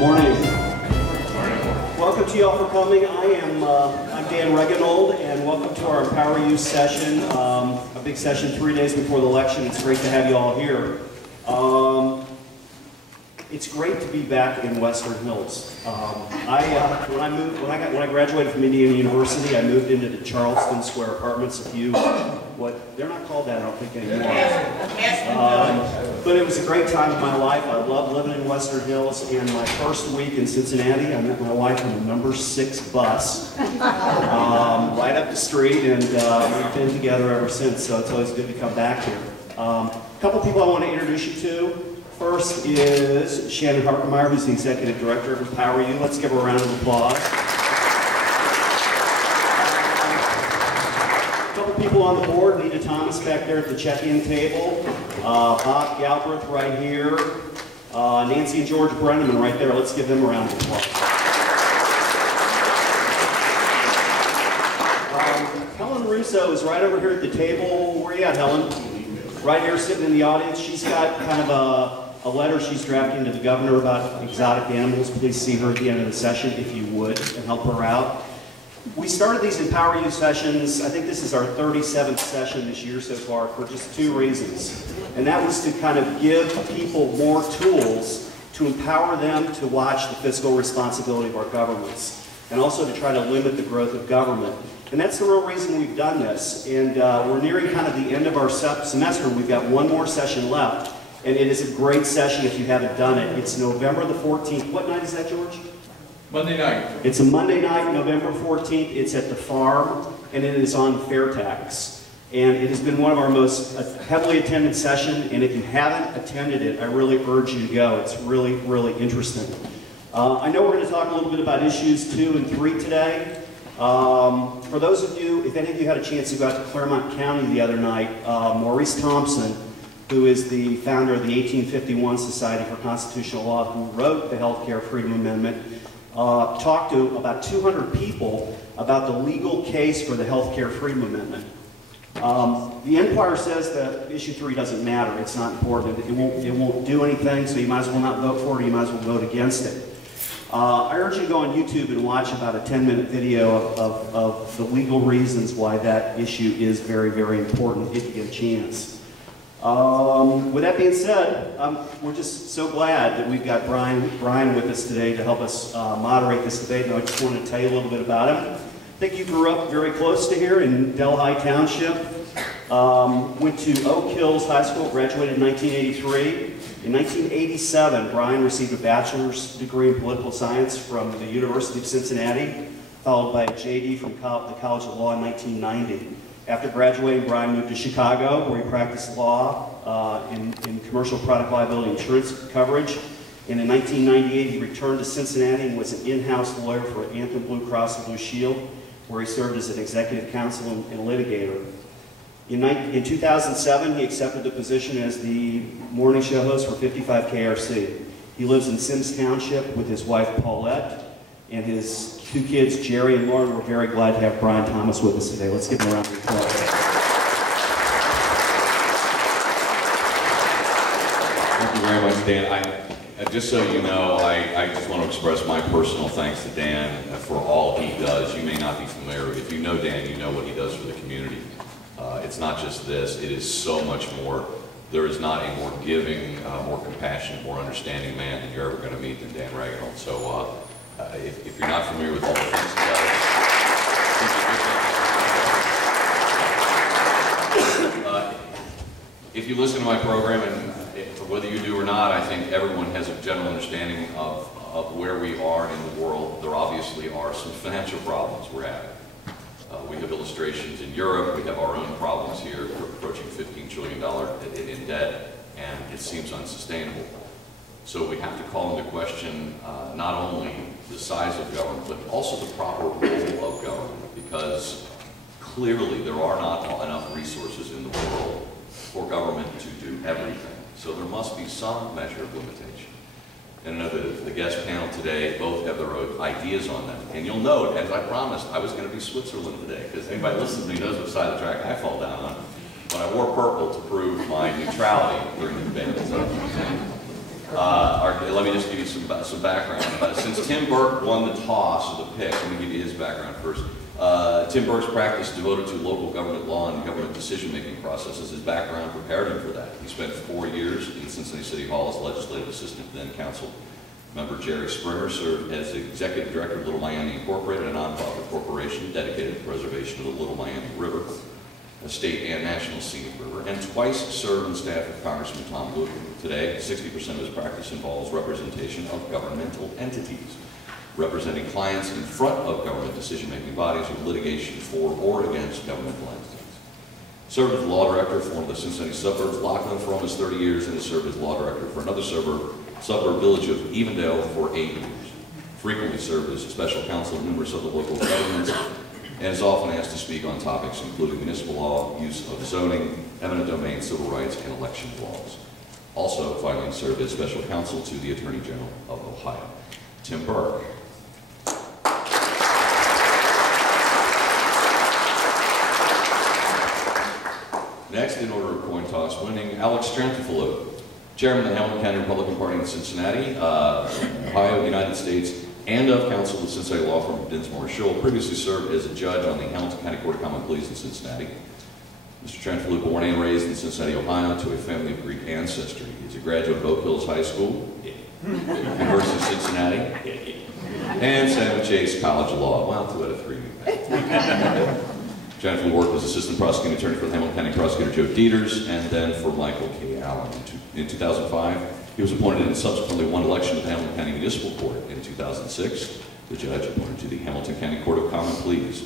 morning. Welcome to you all for coming. I'm Dan Reganold, and welcome to our Empower You session, a big session 3 days before the election. It's great to have you all here. It's great to be back in Western Hills. When I graduated from Indiana University, I moved into the Charleston Square Apartments. They're not called that, I don't think anymore. But it was a great time of my life. I loved living in Western Hills. And my first week in Cincinnati, I met my wife on the number 6 bus, right up the street, and we've been together ever since. So it's always good to come back here. A couple people I want to introduce you to. First is Shannon Harkemeyer, who's the Executive Director of Empower You. Let's give her a round of applause. A couple people on the board, Nita Thomas back there at the check-in table, Bob Galbraith right here, Nancy and George Brenneman right there. Let's give them a round of applause. Helen Russo is right over here at the table. Where are you at, Helen? Right here sitting in the audience. She's got kind of a letter she's drafting to the governor about exotic animals. Please see her at the end of the session if you would, and help her out. We started these Empower You sessions, I think this is our 37th session this year so far, for just 2 reasons. And that was to kind of give people more tools to empower them to watch the fiscal responsibility of our governments, and also to try to limit the growth of government. And that's the real reason we've done this. And we're nearing kind of the end of our semester. We've got 1 more session left. And it is a great session if you haven't done it. It's November the 14th. What night is that, George? Monday night. It's a Monday night, November 14th. It's at the farm, and it is on fair tax. And it has been one of our most heavily attended sessions. And if you haven't attended it, I really urge you to go. It's really, really interesting. I know we're going to talk a little bit about issues 2 and 3 today. For those of you, if any of you had a chance to go out to Claremont County the other night, Maurice Thompson, who is the founder of the 1851 Society for Constitutional Law, who wrote the Healthcare Freedom Amendment, talked to about 200 people about the legal case for the Healthcare Freedom Amendment. The Empire says that issue 3 doesn't matter. It's not important. It won't do anything, so you might as well not vote for it, or you might as well vote against it. I urge you to go on YouTube and watch about a 10-minute video of the legal reasons why that issue is very, very important if you get a chance. With that being said, we're just so glad that we've got Brian with us today to help us moderate this debate. And I just wanted to tell you a little bit about him. I think you grew up very close to here in Delhi Township. Went to Oak Hills High School, graduated in 1983. In 1987, Brian received a bachelor's degree in political science from the University of Cincinnati, followed by a JD from the College of Law in 1990. After graduating, Brian moved to Chicago, where he practiced law in commercial product liability insurance coverage. And in 1998, he returned to Cincinnati and was an in-house lawyer for Anthem Blue Cross and Blue Shield, where he served as an executive counsel and litigator. In 2007, he accepted the position as the morning show host for 55 KRC. He lives in Sims Township with his wife Paulette and his 2 kids, Jerry and Lauren. We're very glad to have Brian Thomas with us today. Let's give him a round of applause. Thank you very much, Dan. Just so you know, I just want to express my personal thanks to Dan for all he does. You may not be familiar. If you know Dan, you know what he does for the community. It's not just this, it is so much more. There is not a more giving, more compassionate, more understanding man that you're ever going to meet than Dan Reganold. So if you're not familiar with all the things he does, if you listen to my program, and whether you do or not, I think everyone has a general understanding of where we are in the world. There obviously are some financial problems we're having. We have illustrations in Europe, we have our own problems here. We're approaching $15 trillion in debt, and it seems unsustainable. So we have to call into question not only the size of government, but also the proper role of government, because clearly there are not enough resources in the world for government to do everything. So there must be some measure of limitation. And I know the guest panel today both have their own ideas on that. And you'll note, as I promised, I was going to be Switzerland today, because anybody listening to me knows what side of the track I fall down on. But I wore purple to prove my neutrality during the debate. So Let me just give you some background. Since Tim Burke won the toss or the pick, let me give you his background first. Tim Burke's practice devoted to local government law and government decision-making processes. His background prepared him for that. He spent 4 years in Cincinnati City Hall as legislative assistant to then council member Jerry Springer, served as the executive director of Little Miami Incorporated, a nonprofit corporation dedicated to the preservation of the Little Miami River, a state and national scenic river, and twice served on staff of Congressman Tom Luke. Today, 60% of his practice involves representation of governmental entities, representing clients in front of government decision-making bodies or litigation for or against governmental entities. Served as law director for one of the Cincinnati suburbs, Lockland, for almost 30 years, and has served as law director for another suburb village of Evendale for 8 years. Frequently served as special counsel in numerous other local governments, and is often asked to speak on topics including municipal law, use of zoning, eminent domain, civil rights, and election laws. Also, finally served as special counsel to the Attorney General of Ohio. Tim Burke. Next, in order of coin toss winning, Alex Triantafilou, chairman of the Hamilton County Republican Party in Cincinnati, Ohio, United States, and of counsel of the Cincinnati law firm of Dinsmore Schull. Previously served as a judge on the Hamilton County Court of Common Pleas in Cincinnati. Mr. Triantafilou, born and raised in Cincinnati, Ohio, to a family of Greek ancestry. He's a graduate of Oak Hills High School, University of Cincinnati, and San Chase College of Law. Well, 2 out of 3. Triantafilou worked as assistant prosecuting attorney for the Hamilton County prosecutor Joe Dieters, and then for Michael K. Allen. In 2005, he was appointed and subsequently won election to the Hamilton County Municipal Court. In 2006, the judge appointed to the Hamilton County Court of Common Pleas.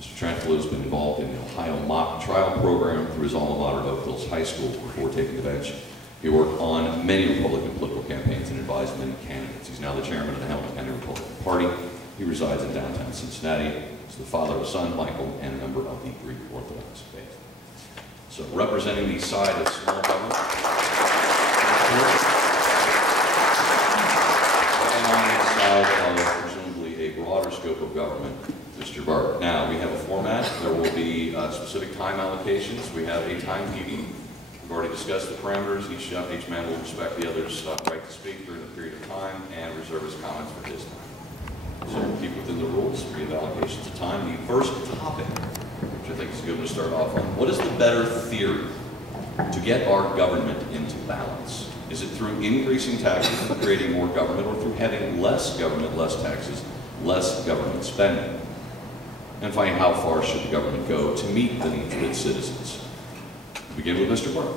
Mr. Triantafilou has been involved in the Ohio mock trial program through his alma mater, Oak Hills High School, before taking the bench. He worked on many Republican political campaigns and advised many candidates. He's now the chairman of the Hamilton County Republican Party. He resides in downtown Cincinnati. He's the father of a son, Michael, and a member of the Greek Orthodox faith. So, representing the side of small government, and on the side of presumably a broader scope of government, Mr. Burke. Now, we have a format. There will be specific time allocations. We have a timekeeping. We've already discussed the parameters. Each man will respect the other's right to speak during a period of time and reserve his comments for his time. So we'll keep within the rules, 3 allocations of time. The first topic, which I think is a good one to start off on, what is the better theory to get our government into balance? Is it through increasing taxes and creating more government, or through having less government, less taxes, less government spending? And finding how far should the government go to meet the needs of its citizens? We begin with Mr. Burke.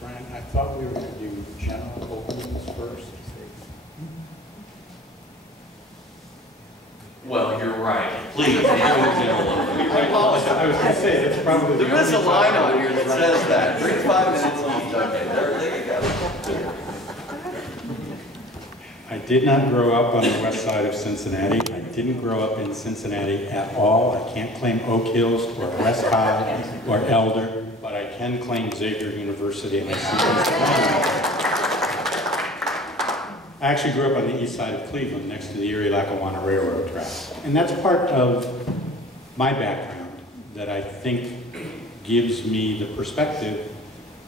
Brian, I thought we were going to do general openings first. Well, you're right. Please, I apologize. I was going to say, it's probably There is a line on here that says that. 3 to 5 minutes on each. Okay, there you go. I did not grow up on the west side of Cincinnati. I didn't grow up in Cincinnati at all. I can't claim Oak Hills or West High or Elder, but I can claim Xavier University, and I see these lines. I actually grew up on the east side of Cleveland, next to the Erie-Lackawanna Railroad track. And that's part of my background that I think gives me the perspective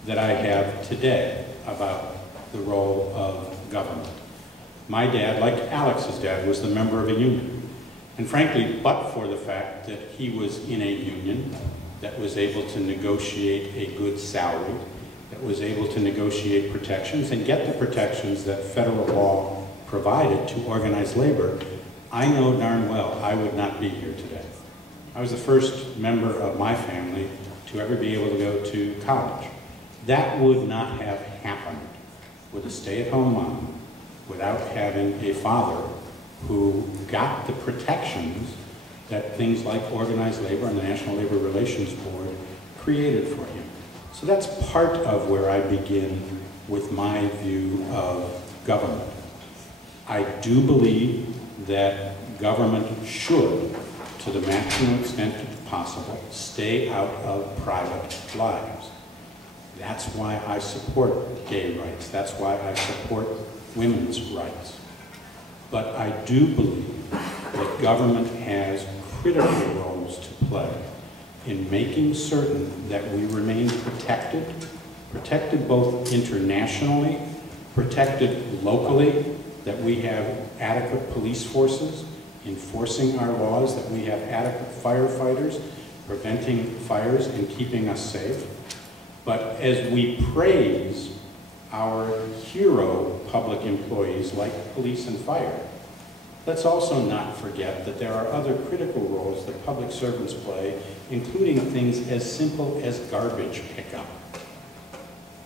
that I have today about the role of government. My dad, like Alex's dad, was the member of a union. And frankly, but for the fact that he was in a union that was able to negotiate a good salary, that was able to negotiate protections and get the protections that federal law provided to organized labor, I know darn well I would not be here today. I was the first member of my family to ever be able to go to college. That would not have happened with a stay-at-home mom, without having a father who got the protections that things like organized labor and the National Labor Relations Board created for him. So that's part of where I begin with my view of government. I do believe that government should, to the maximum extent possible, stay out of private lives. That's why I support gay rights. That's why I support women's rights. But I do believe that government has critical roles to play in making certain that we remain protected protected both internationally, protected locally, that we have adequate police forces enforcing our laws, that we have adequate firefighters preventing fires and keeping us safe. But as we praise our hero public employees like police and fire, let's also not forget that there are other critical roles that public servants play, including things as simple as garbage pickup.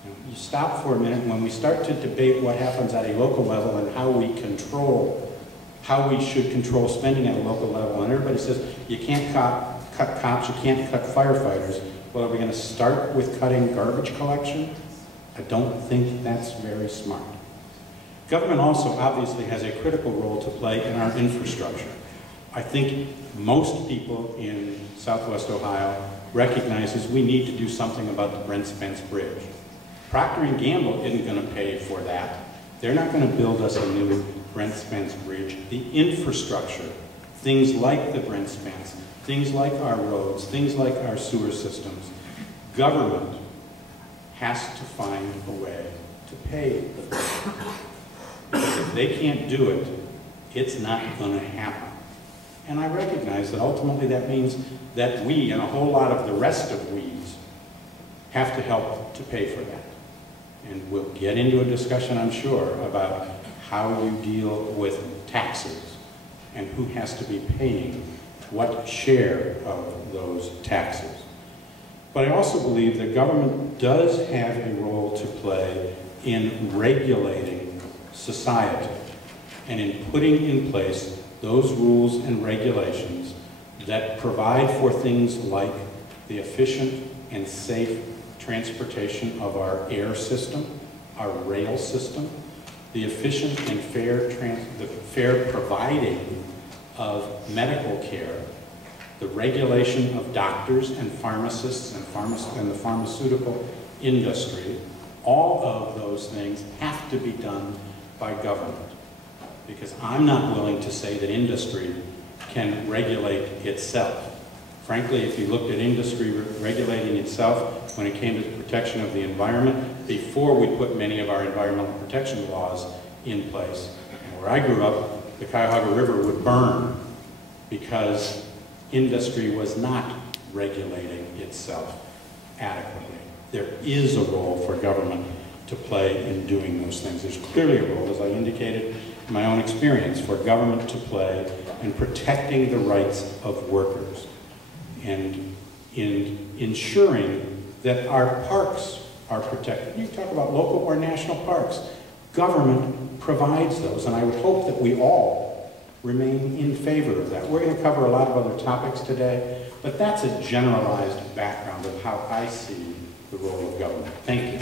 You stop for a minute, when we start to debate what happens at a local level and how we should control spending at a local level, and everybody says, you can't cut cops, you can't cut firefighters. Well, are we going to start with cutting garbage collection? I don't think that's very smart. Government also obviously has a critical role to play in our infrastructure. I think most people in Southwest Ohio recognizes we need to do something about the Brent Spence Bridge. Procter & Gamble isn't going to pay for that. They're not going to build us a new Brent Spence Bridge. The infrastructure, things like the Brent Spence, things like our roads, things like our sewer systems, government has to find a way to pay the bill. Because if they can't do it, it's not going to happen. And I recognize that ultimately that means that we and a whole lot of the rest of we's have to help to pay for that. And we'll get into a discussion, I'm sure, about how you deal with taxes and who has to be paying what share of those taxes. But I also believe that government does have a role to play in regulating society and in putting in place those rules and regulations that provide for things like the efficient and safe transportation of our air system, our rail system, the efficient and fair providing of medical care, the regulation of doctors and pharmacists and the pharmaceutical industry. All of those things have to be done by government, because I'm not willing to say that industry can regulate itself. Frankly, if you looked at industry regulating itself when it came to the protection of the environment, before we put many of our environmental protection laws in place, and where I grew up, the Cuyahoga River would burn because industry was not regulating itself adequately. There is a role for government to play in doing those things. There's clearly a role, as I indicated in my own experience, for government to play in protecting the rights of workers and in ensuring that our parks are protected. You talk about local or national parks. Government provides those, and I would hope that we all remain in favor of that. We're going to cover a lot of other topics today, but that's a generalized background of how I see the role of government. Thank you.